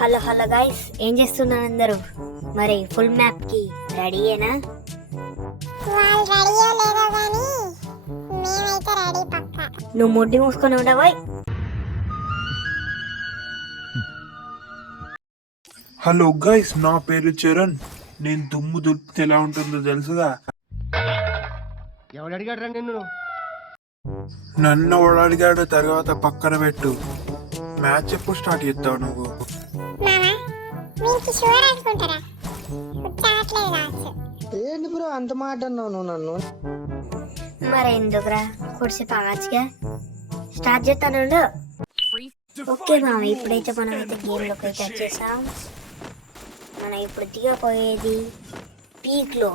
Hello hello guys, ఏం చేస్తున్నారు అందరూ? మరి ఫుల్ మ్యాప్ కి రెడీయేనా? వాళ్ళు రెడీయో లేదో కానీ మేమైతే రెడీ పక్కా. నువ్వు ముడ్డి మూసుకొని ఉండవా? హలో గైస్, నా పేరు చరణ్. నేను దుమ్ము దులిపితే ఎలా ఉంటుందో తెలుసుగా. ఎవడు అడిగాడు రా నిన్ను? నన్ను ఎవడు అడిగాడు తర్వాత పక్కన పెట్టు. మ్యాచ్ ఎప్పుడు స్టార్ట్ చేస్తావు నువ్వు? మామా మీకు షూర్ అనుకుంటారా? ఉట్టాట్లేదు కావచ్చు. ఏంది బ్రో అంత మాట అన్నావు నువ్వు నన్ను? మరి ఎందుకురా, కొద్దిసేపు ఆగచ్చుగా. స్టార్ట్ చేస్తాను. ఓకే మామ, ఇప్పుడైతే మనం అయితే గేమ్లోకి అయితే వచ్చేసాం. మనం ఇప్పుడు దిగపోయేది పీక్లో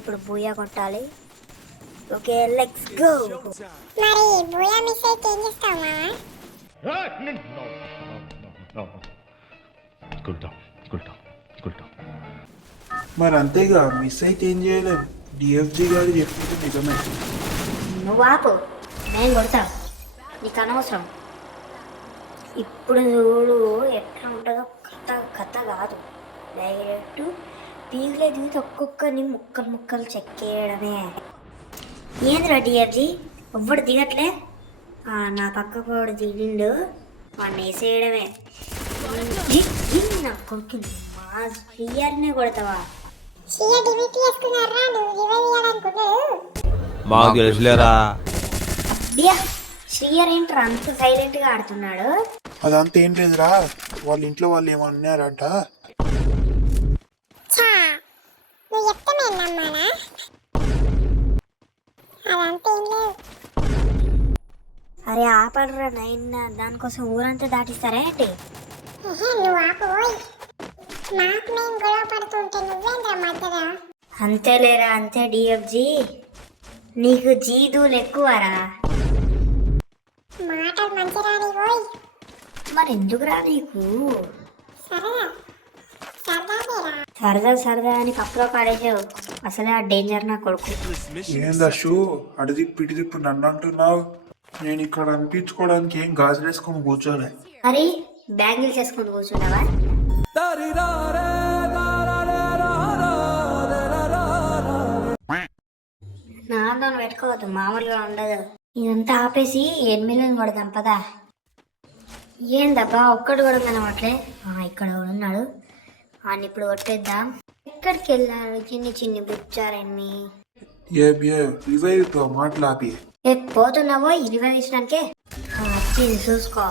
ఇప్పుడు బూయా కొట్టాలి. Okay, let's go. మరి బూయా మిస్ అయితే ఏం చేస్తావు మామా? మరి అంతేగా, మిస్ అయితే ఏం చేయలేము. డిఎఫ్జి గారు చెప్పింది నిజమే. నువ్వు ఆపు, నేను కొడతా, నీకు అనవసరం. ఇప్పుడు చూడు ఎట్లా ఉంటుందో. కథ కాదు, డైరెక్ట్ పీకులే దిగితే ఒక్కొక్కరిని ముక్కలు ముక్కలు చెక్కేయడమే. ఏందిరా డిఎఫ్జి, ఎవ్వడు దిగట్లే? నా పక్కకు వాడు దిగిండు, వాడిని వేసేయడమే. నా కొడుకు, మా శ్రీయారినే కొడతావా? షియా డిలీట్ చేసుకున్నారా? నువ్వు రివైవ్ చేయాలనుకున్నావు. మాకు తెలుసులేరా. అబ్బియా, శ్రీయర్ ఏంట్రా అంత సైలెంట్గా ఆడుతున్నాడు? అదంతా ఏం లేదురా, వాళ్ళ ఇంట్లో వాళ్ళు ఏమన్నారంట. ఛా, నువ్వు చెప్తే మేము నమ్మాలా? అదంతా ఏం లేదు. అరే ఆపడరా నైనా, దానికోసం ఊరంతా దాటిస్తారా ఏంటి? నువ్వు ఆపోయ్. మాకు మేము గొడవ పడుతుంటే నువ్వేంద్రా మధ్యలో? అంతేలేరా, అంతే డిఎఫ్జి, నీకు జీదులు ఎక్కువరా. మాటలు మంచి రాని పోయ్. మరి ఎందుకురా నీకు? సరదా సరదానేరా. సరదా సరదా అని పక్కలో కాడేసావు. అసలే ఆ డేంజర్ నా కొడుకు. ఏందా షూ అడిది పిడిదిప్పు నన్ను అంటున్నావు? నేను ఇక్కడ అనిపించుకోవడానికి ఏం గాజులు వేసుకొని కూర్చోలే. మరి బ్యాంగిల్స్ వేసుకొని కూర్చున్నావా? నాతో పెట్టుకోవద్దు, మామూలుగా ఉండదు. ఇదంతా ఆపేసి ఎనిమిదిని కొడదాం పదా. ఏందబ్బా ఒక్కడు కూడా కనవట్లే. ఇక్కడ ఉన్నాడు, ఆయన ఇప్పుడు కొట్టేద్దాం. ఎక్కడికి వెళ్ళారు చిన్ని చిన్ని బుచ్చారన్ని? రివైవ్ తో మాట్లాపి పోతున్నావో ఇరవై విషయానికే వచ్చింది చూసుకో.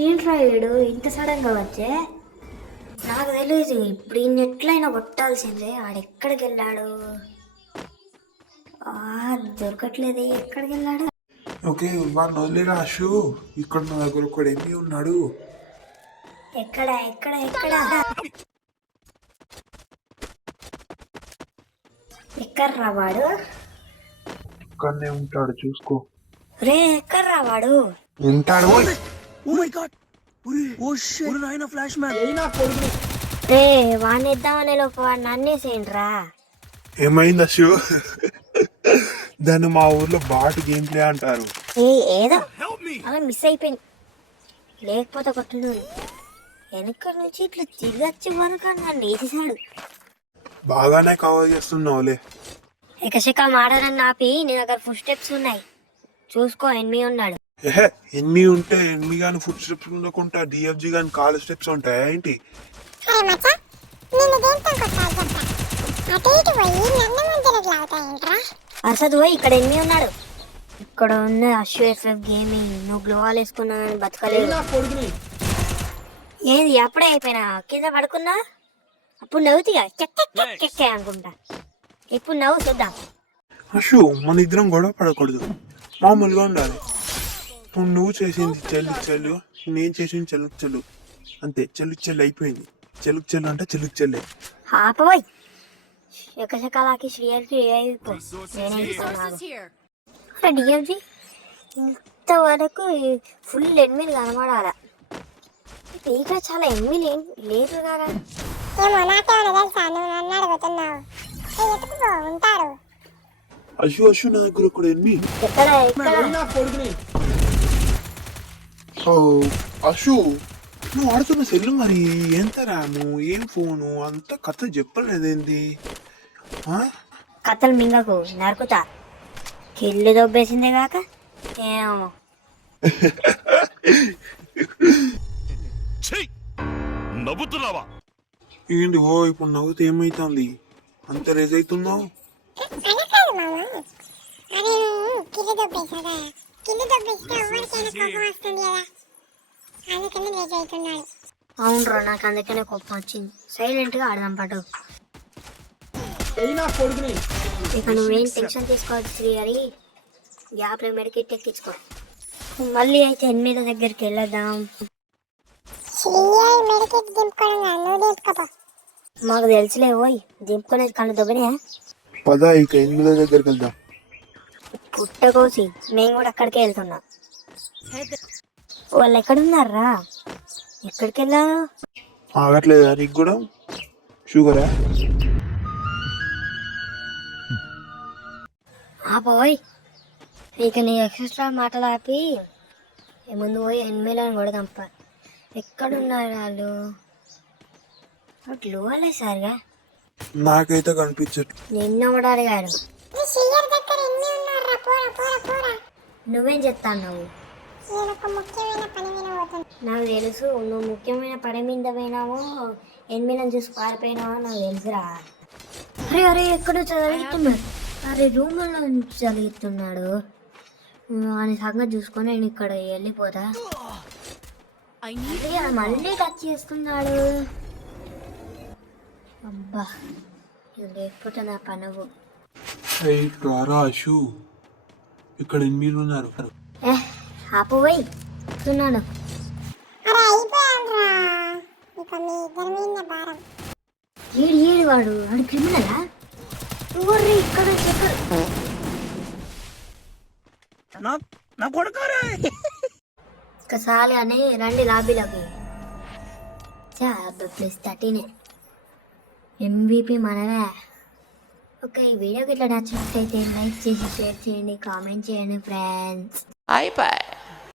ఏంట్రా వీడు ఇంత సడన్ గా వచ్చే? నాకు తెలియదు. ఇప్పుడు ఈయన ఎట్లయినా కొట్టాల్సిందే. ఆడెక్కడికి వెళ్ళాడు? దొరకట్లేదే, ఎక్కడికి వెళ్ళాడు? ఓకే, వాడిని వదిలేరా షూ. ఇక్కడ నా దగ్గర ఒకడు ఎన్ని ఉన్నాడు. ఎక్కడ ఎక్కడ ఎక్కడ ఎక్కడ్రా వాడు? ఇక్కడనే ఉంటాడు, చూసుకో. రే ఎక్కడ్రా వాడు? ఉంటాడు. రే వాడిని ఇద్దామనే లోపు వాడిని అన్నేసేయండిరా. ఏమైంది షూ? దాన్ని మా ఊర్లో బాట్ గేమ్ ప్లే అంటారు. ఏదో అలా మిస్ అయిపోయింది, లేకపోతే కొట్టిన వెనక నుంచి ఇట్లా తిరిగొచ్చి వరకు నన్ను వేసేసాడు. బాగానే కవర్ చేస్తున్నావులే. ఎకశక మాడనని ఆపి నీ దగ్గర ఫుడ్ స్టెప్స్ ఉన్నాయి, చూసుకో. ఎనిమిది ఉన్నాడు. ఎన్ని ఉంటే ఎన్ని గాని ఫుడ్ స్టెప్స్ ఉండకుండా డిఎఫ్జి గాని కాలు స్టెప్స్ ఉంటాయా ఏంటి? అరే మచ్చా, నిన్ను దేంతో కొట్టాలి చెప్తా. అటు ఇటు పోయి నన్ను ముందరకు లాగుతాయేంట్రా? అసలు పోయి ఇక్కడ ఎనిమిది ఉన్నాడు. ఇక్కడ ఉన్న అశ్వఫ్ గేమింగ్. నువ్వు గ్లోవాల్ వేసుకున్నావు బతకలేదు. ఏది అప్పుడే అయిపోయినా కింద పడుకున్నా? అప్పుడు నవ్వుతిగా చెక్కే అనుకుంటా. ఇప్పుడు నవ్వు చూద్దాం. అషు, మన ఇద్దరం గొడవ పడకూడదు, మామూలుగా ఉండాలి. నువ్వు చేసింది చెల్లు చెల్లు, నేను చేసింది చెల్లుకు చెల్లు, అంతే. చెల్లుకు చెల్లు అయిపోయింది. చెల్లుకు చెల్లు అంటే చెల్లుకు చెల్లె. ఆపబోయ్ ఎకశకాలకి శ్రీయాకి డిఎఫ్జి ఇంతవరకు ఫుల్ ఎనిమిది కనబడాల. ఇంకా చాలా ఎనిమిది లేదు కదా. ఏమో నాకేమైనా తెలుసా? నువ్వు నన్ను అడుగుతున్నావు. ఎత్తుకుపో, ఉంటారు. అశు అశు నా దగ్గర ఒక ఎన్ని ఎక్కడ ఎక్కడ నా కొడుకుని ఓ అశు నువ్వు ఆడుతున్న సెల్లు మరి ఎంత ర్యాము ఏం ఫోను అంత కథ చెప్పలేదేంది ఆ? కథలు మింగకు నరుకుతా కిల్లు దొబ్బేసిందే కాక ఏమో నవ్వుతున్నావా? ఏంటి ఓ ఇప్పుడు నవ్వుతే ఏమైతుంది అంత రేజ్ అవుతున్నావు అలా కాదు మామ అదే నువ్వు కిల్లు దొబ్బేసాదా కిల్లు దొబ్బేస్తే ఎవరికైనా కోపం వస్తుంది కదా అందుకని రేజ్ అవుతున్నాడు అవునరా నాకు అందుకనే కోపం వచ్చింది సైలెంట్గా ఆడదాం పాటు నా కొడుకుని ఇక నువ్వేం టెన్షన్ తీసుకోవచ్చు శ్రీహరి గ్యాప్లో మెడికెట్ ఎక్కించుకో మళ్ళీ అయితే 8 దగ్గరికి వెళ్ళేద్దాం శ్రీయాయి మెడికెట్ దింపుకోవడం కాదు, నువ్వు దింపుకోపో. మాకు తెలుసులే పోయి దింపుకునేది కళ్ళు దొబ్బనే పద ఇక 8 దగ్గరికి వెళ్దాం పుట్టకోసి మేము కూడా అక్కడికే వెళ్తున్నాం వాళ్ళు ఎక్కడున్నారా ఎక్కడికి వెళ్ళారు ఆగట్లేదా నీకు కూడా షుగరా పోయి ఇక నీ ఎక్స్ట్రా మాటలు ఆపి ముందు పోయి 8 కొడదాంప ఎక్కడున్నారు వాళ్ళు లోలే సార్గా నాకైతే కనిపించట్టు నిన్న కూడా అడిగాడు ఈ శ్రీయర్ దగ్గర ఎన్ని ఉన్నారా, పోరా పోరా పోరా. నువ్వేం చెప్తాను నేను ఒక ముఖ్యమైన పని మీద పోతాను. నాకు తెలుసు నువ్వు ముఖ్యమైన పని మీద పోయినావో 8 చూసి పారిపోయినావో నాకు తెలుసురా అరే అరే ఎక్కడో చదివిస్తున్నాడు అరే రూమ్లో నుంచి చదివిస్తున్నాడు అని సంగతి చూసుకొని నేను ఇక్కడ వెళ్ళిపోతా అరే మళ్ళీ టచ్ చేస్తున్నాడు అబ్బా ఇది లేకపోతే నా పనవు రారా అశు ఇక్కడ 8 ఉన్నారు ఆపు పోయి చూస్తున్నాను అరే అయిపోయానురా, ఇక మీ ఇద్దరి మీద భారం. ఏడు వాడు క్రిమినలా ఊర్రి ఇక్కడ ఒకసారి అని రండి లాబీలోకి ప్లస్ 13 MVP మనమే ఓకే ఈ వీడియోకి ఇట్లా నచ్చినట్లయితే లైక్ చేసి షేర్ చేయండి కామెంట్ చేయండి ఫ్రెండ్స్ అయిపోయి